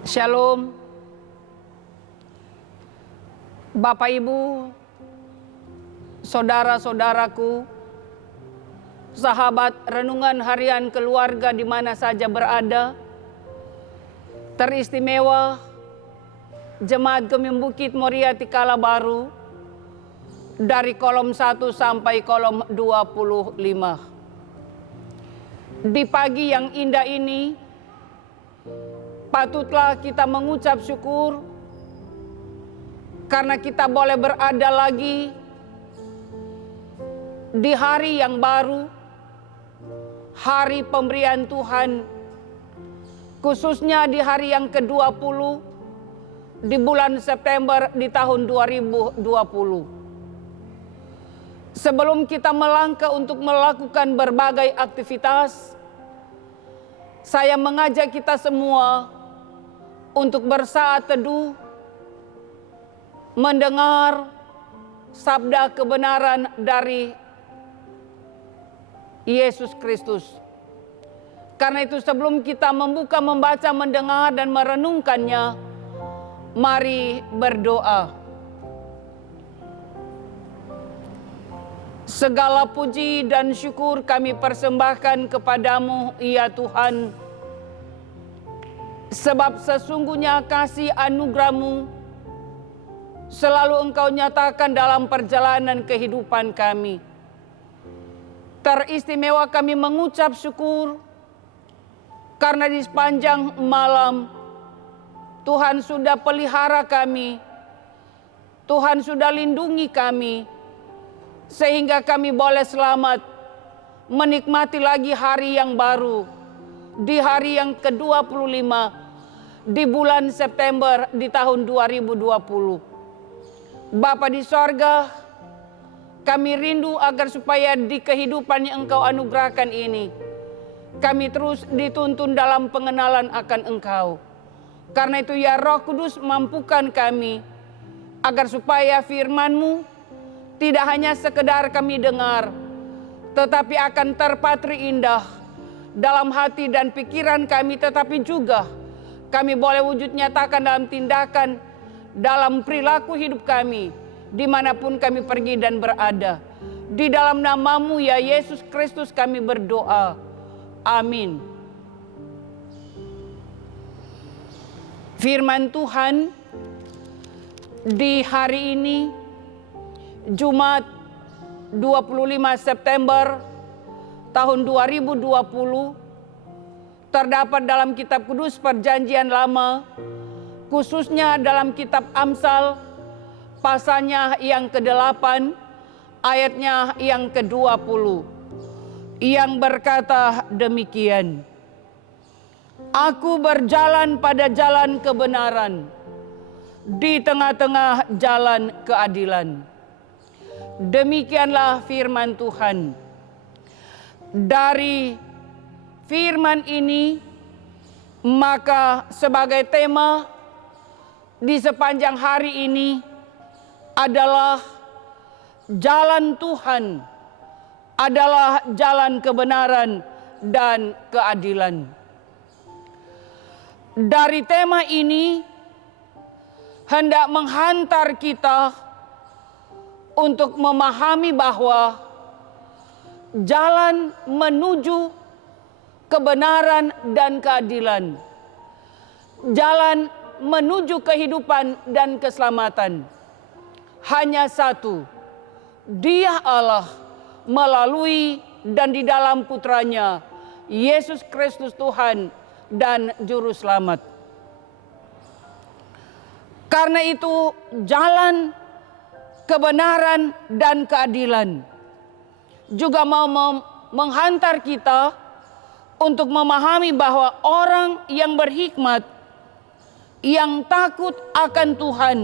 Shalom, Bapak Ibu, saudara-saudaraku, sahabat renungan harian keluarga di mana saja berada, teristimewa Jemaat Gemim Bukit Moria Tikala Baru dari kolom 1 sampai kolom 25. Di pagi yang indah ini, patutlah kita mengucap syukur karena kita boleh berada lagi di hari yang baru, hari pemberian Tuhan, khususnya di hari yang ke-20 di bulan September di tahun 2020. Sebelum kita melangkah untuk melakukan berbagai aktivitas, saya mengajak kita semua untuk bersaat teduh, mendengar sabda kebenaran dari Yesus Kristus. Karena itu sebelum kita membuka, membaca, mendengar, dan merenungkannya, mari berdoa. Segala puji dan syukur kami persembahkan kepadamu, ya Tuhan, sebab sesungguhnya kasih anugerah-Mu selalu Engkau nyatakan dalam perjalanan kehidupan kami. Teristimewa kami mengucap syukur karena di sepanjang malam Tuhan sudah pelihara kami, Tuhan sudah lindungi kami, sehingga kami boleh selamat menikmati lagi hari yang baru, di hari yang ke-25 di bulan September di tahun 2020. Bapa di sorga, kami rindu agar supaya di kehidupan yang Engkau anugerahkan ini, kami terus dituntun dalam pengenalan akan Engkau. Karena itu ya Roh Kudus, mampukan kami agar supaya firman-Mu tidak hanya sekedar kami dengar, tetapi akan terpatri indah dalam hati dan pikiran kami, tetapi juga kami boleh wujud nyatakan dalam tindakan, dalam perilaku hidup kami, dimanapun kami pergi dan berada. Di dalam nama-Mu ya Yesus Kristus kami berdoa. Amin. Firman Tuhan di hari ini, Jumat 25 September tahun 2020, terdapat dalam kitab kudus Perjanjian Lama, khususnya dalam kitab Amsal, pasalnya yang ke-8, ayatnya yang ke-20, yang berkata demikian: Aku berjalan pada jalan kebenaran, di tengah-tengah jalan keadilan. Demikianlah firman Tuhan. Dari firman ini, maka sebagai tema di sepanjang hari ini adalah jalan Tuhan, adalah jalan kebenaran dan keadilan. Dari tema ini hendak menghantar kita untuk memahami bahwa jalan menuju kebenaran dan keadilan, jalan menuju kehidupan dan keselamatan, hanya satu, Dia Allah melalui dan di dalam putranya Yesus Kristus Tuhan dan Juru Selamat. Karena itu jalan kebenaran dan keadilan juga mau menghantar kita untuk memahami bahwa orang yang berhikmat, yang takut akan Tuhan,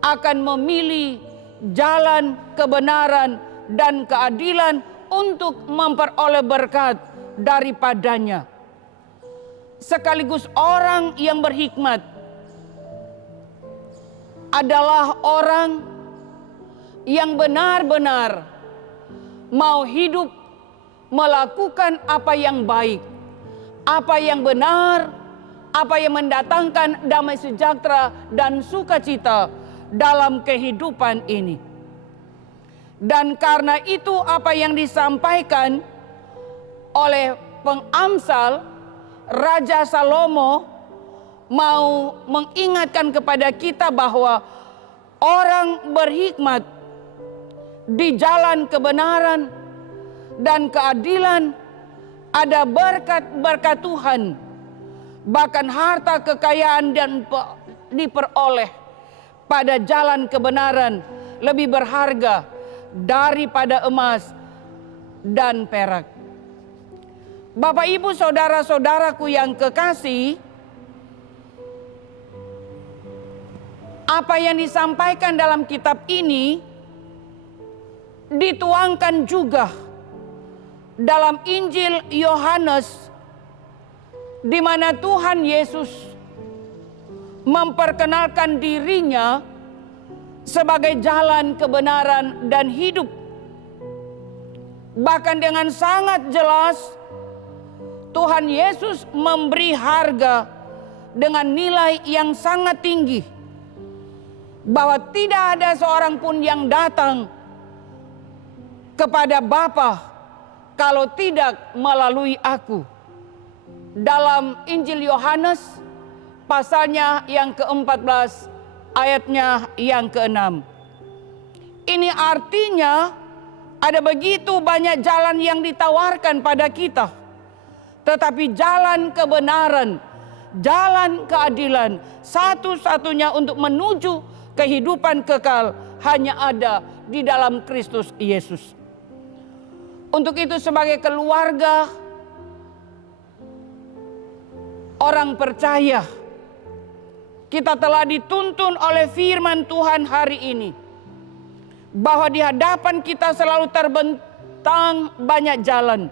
akan memilih jalan kebenaran dan keadilan untuk memperoleh berkat daripadanya. Sekaligus orang yang berhikmat adalah orang yang benar-benar mau hidup melakukan apa yang baik, apa yang benar, apa yang mendatangkan damai sejahtera dan sukacita dalam kehidupan ini. Dan karena itu apa yang disampaikan oleh pengamsal Raja Salomo mau mengingatkan kepada kita bahwa orang berhikmat di jalan kebenaran dan keadilan ada berkat-berkat Tuhan, bahkan harta kekayaan dan diperoleh pada jalan kebenaran lebih berharga daripada emas dan perak. Bapak, Ibu, saudara-saudaraku yang kekasih, apa yang disampaikan dalam kitab ini dituangkan juga dalam Injil Yohanes, di mana Tuhan Yesus memperkenalkan dirinya sebagai jalan kebenaran dan hidup. Bahkan dengan sangat jelas Tuhan Yesus memberi harga dengan nilai yang sangat tinggi, bahwa tidak ada seorang pun yang datang kepada Bapa kalau tidak melalui aku. Dalam Injil Yohanes pasalnya yang ke-14 ayatnya yang ke-6. Ini artinya ada begitu banyak jalan yang ditawarkan pada kita, tetapi jalan kebenaran, jalan keadilan, satu-satunya untuk menuju kehidupan kekal hanya ada di dalam Kristus Yesus. Untuk itu sebagai keluarga orang percaya, kita telah dituntun oleh firman Tuhan hari ini, bahwa di hadapan kita selalu terbentang banyak jalan,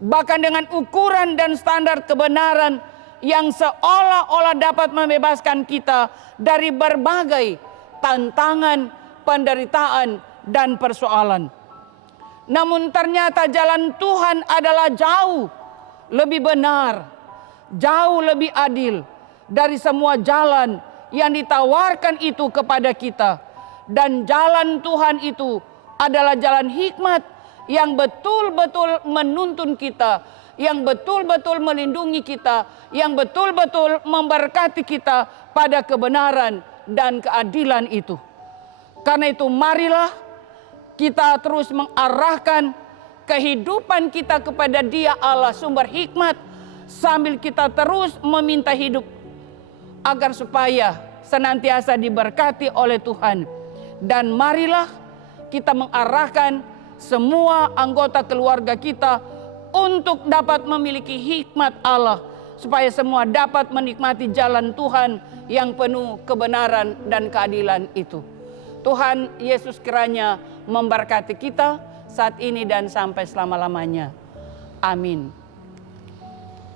bahkan dengan ukuran dan standar kebenaran yang seolah-olah dapat membebaskan kita dari berbagai tantangan, penderitaan, dan persoalan. Namun ternyata jalan Tuhan adalah jauh lebih benar, jauh lebih adil dari semua jalan yang ditawarkan itu kepada kita. Dan jalan Tuhan itu adalah jalan hikmat yang betul-betul menuntun kita, yang betul-betul melindungi kita, yang betul-betul memberkati kita pada kebenaran dan keadilan itu. Karena itu marilah kita terus mengarahkan kehidupan kita kepada Dia Allah sumber hikmat, sambil kita terus meminta hidup agar supaya senantiasa diberkati oleh Tuhan. Dan marilah kita mengarahkan semua anggota keluarga kita untuk dapat memiliki hikmat Allah, supaya semua dapat menikmati jalan Tuhan yang penuh kebenaran dan keadilan itu. Tuhan Yesus kiranya memberkati kita saat ini dan sampai selama-lamanya. Amin.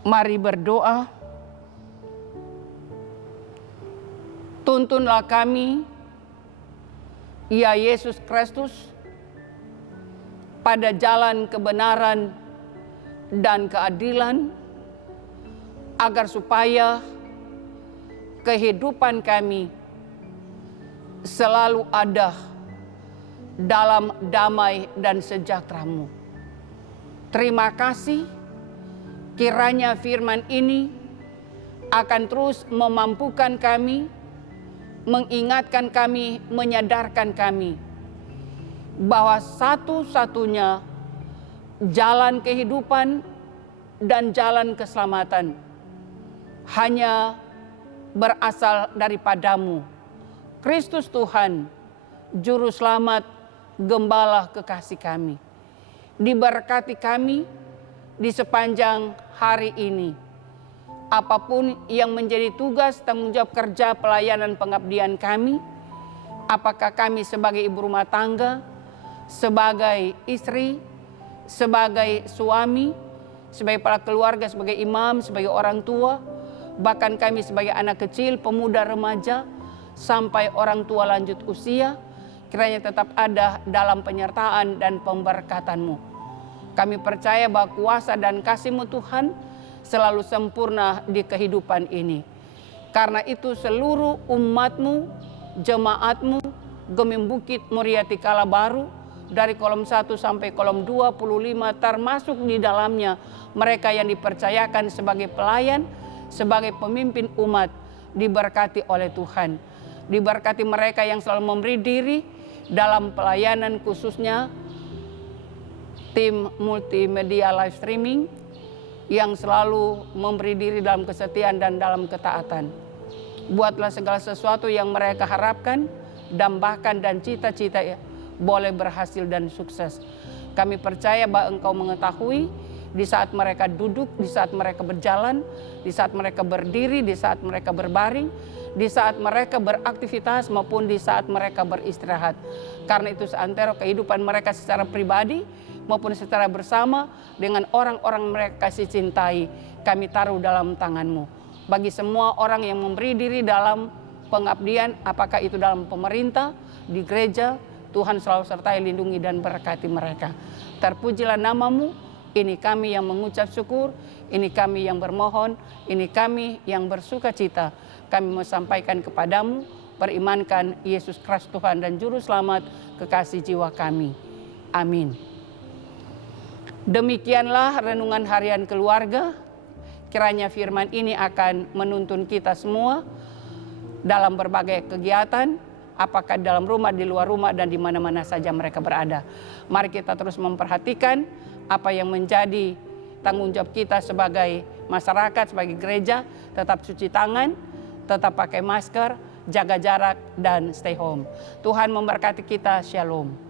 Mari berdoa. Tuntunlah kami, ya Yesus Kristus, pada jalan kebenaran dan keadilan, agar supaya kehidupan kami selalu ada dalam damai dan sejahtera-Mu. Terima kasih, kiranya firman ini akan terus memampukan kami, mengingatkan kami, menyadarkan kami bahwa satu-satunya jalan kehidupan dan jalan keselamatan hanya berasal daripada-Mu, Kristus Tuhan, Juru Selamat, Gembala kekasih kami. Diberkati kami di sepanjang hari ini. Apapun yang menjadi tugas, tanggung jawab kerja, pelayanan, pengabdian kami, apakah kami sebagai ibu rumah tangga, sebagai istri, sebagai suami, sebagai kepala keluarga, sebagai imam, sebagai orang tua, bahkan kami sebagai anak kecil, pemuda, remaja, sampai orang tua lanjut usia, kiranya tetap ada dalam penyertaan dan pemberkatan-Mu. Kami percaya bahwa kuasa dan kasih-Mu Tuhan selalu sempurna di kehidupan ini. Karena itu seluruh umatmu, jemaatmu, Gemim Bukit Muriati Kalabaru, dari kolom 1 sampai kolom 25, termasuk di dalamnya mereka yang dipercayakan sebagai pelayan, sebagai pemimpin umat, diberkati oleh Tuhan. Diberkati mereka yang selalu memberi diri dalam pelayanan, khususnya tim multimedia live streaming yang selalu memberi diri dalam kesetiaan dan dalam ketaatan. Buatlah segala sesuatu yang mereka harapkan, dambakan dan cita-cita boleh berhasil dan sukses. Kami percaya bahwa Engkau mengetahui di saat mereka duduk, di saat mereka berjalan, di saat mereka berdiri, di saat mereka berbaring, di saat mereka beraktivitas maupun di saat mereka beristirahat. Karena itu seantero kehidupan mereka secara pribadi maupun secara bersama dengan orang-orang mereka kasih cintai, kami taruh dalam tangan-Mu. Bagi semua orang yang memberi diri dalam pengabdian, apakah itu dalam pemerintah, di gereja, Tuhan selalu sertai, lindungi dan berkati mereka. Terpujilah nama-Mu, ini kami yang mengucap syukur, ini kami yang bermohon, ini kami yang bersuka cita. Kami mau sampaikan kepadamu, berimankan Yesus Kristus Tuhan dan Juru Selamat kekasih jiwa kami. Amin. Demikianlah renungan harian keluarga. Kiranya firman ini akan menuntun kita semua dalam berbagai kegiatan, apakah dalam rumah, di luar rumah, dan di mana-mana saja mereka berada. Mari kita terus memperhatikan apa yang menjadi tanggung jawab kita sebagai masyarakat, sebagai gereja. Tetap cuci tangan, tetap pakai masker, jaga jarak, dan stay home. Tuhan memberkati kita. Shalom.